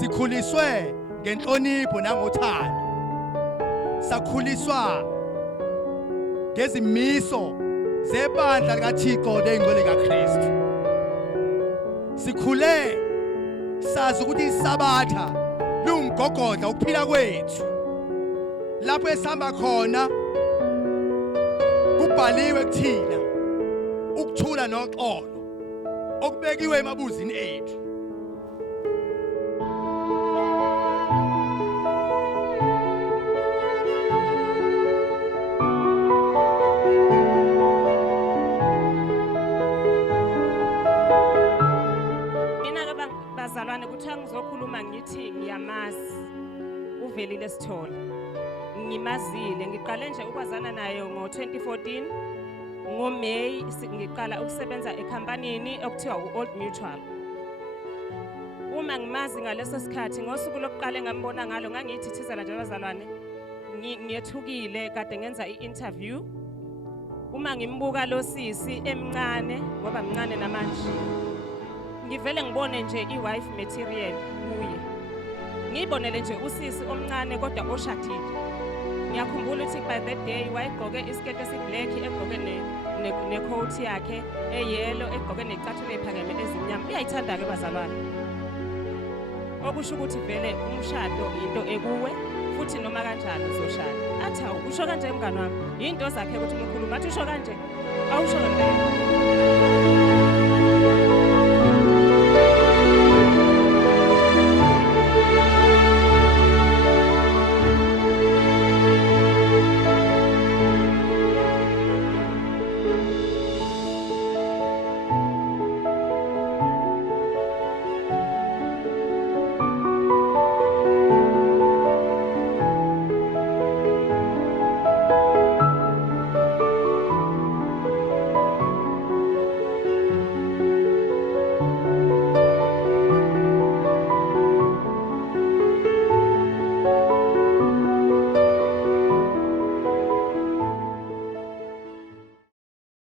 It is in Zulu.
Sikhuliswe ngenhlonipho nangothando. Sakhuliswa ngezimiso zebandla likaThixo lengcwele kaKristu. Sikhule sazi ukuthi isabatha lunggogodla ukuphila kwethu. Lapho esihamba khona kubhaliwe kuthina ukuthula noxolo okubekiwe emabuzini ethu. Bazalwane kuthiwa ngizokhuluma ngithi ngiyamazi uvelile Sithole. Ngimazile, ngiqale nje ukwazana naye ngo-2014 ngoMay ngiqala ukusebenza ekhampanini okuthiwa u-Old Mutual. Uma ngimazi ngaleso sikhathi ngosuku lokuqala engambona ngalo ngangiyithithizela nje abazalwane. Ngiyethukile kade ngenza i-interview. Uma ngimbuka lo sisi emncane ngoba mncane namanje. Ngivele ngibone nje i-wife material kuye. Ngibonele nje usisi omncane kodwa oshadile. Ngiyakhumbula ukuthi by that day wayegqoke isiketi esiblack egqoke necoat yakhe eyellow egqoke necathulo ephakeme ezimnyama. Uyayithanda ke bazalwane. Okusho ukuthi vele umshado into ekuwe futhi noma kanjani uzoshada. Athi usho kanje mngani wami. Into zakhe ukuthi umkhuluma athi usho kanje. Awusho ngempela.